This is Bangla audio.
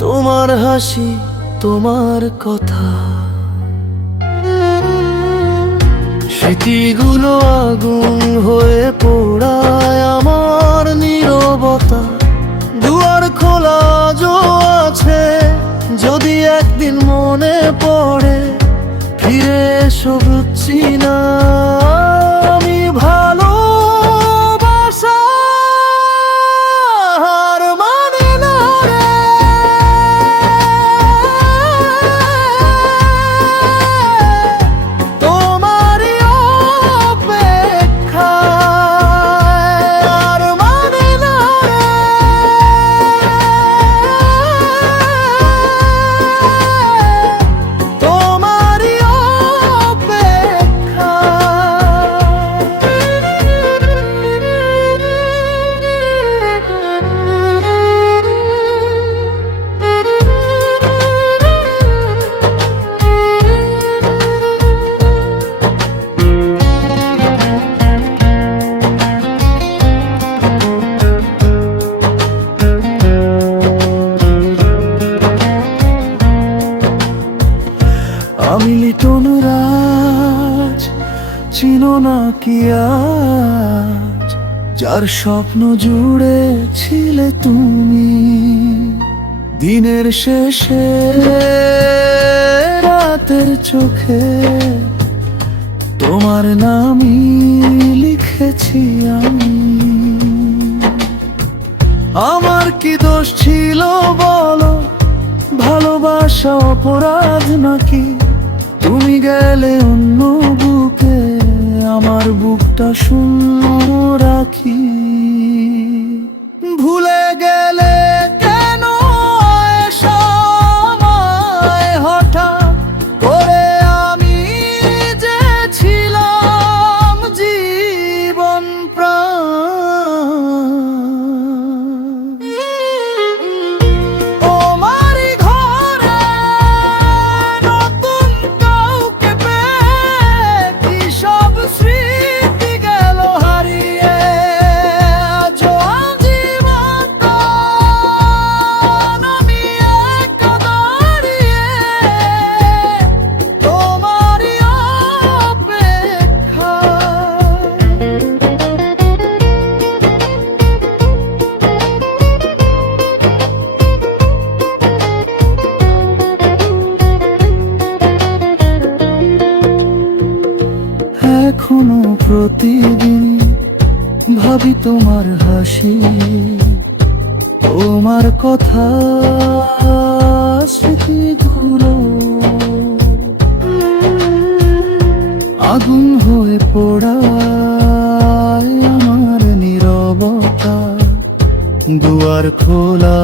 তোমার হাসি, তোমার কথা, স্মৃতিগুলো আগুন হয়ে পোড়ায় আমার নীরবতা। দুয়ার খোলা আজও আছে, যদি একদিন মনে পড়ে ফিরে এসো। বুঝছি না আমি ভালোবাসা হার মানে না রে। তোমারই অপেক্ষায় হার মানে না রে। তোমারই আমি লিটন রাজ, চিনো না কি আজ, যার স্বপ্ন জুড়ে ছিলে তুমি। দিনের শেষে রাতের চোখে তোমার নামই লিখেছি আমি। আমার কি দোষ ছিল বলো, ভালোবাসা অপরাধ নাকি? তুমি গেলে অন্য বুকে, আমার বুকটা শূন্য রাখি। ভুলে গেলে কেন সময় হঠাৎ করে? আমি যে ছিলাম জীবন প্রাণ। এখনো প্রতিদিন ভাবি তোমার হাসি, তোমার কথা, স্মৃতিগুলো আগুন হয়ে পোড়ায় আমার নীরবতা। দুয়ার খোলা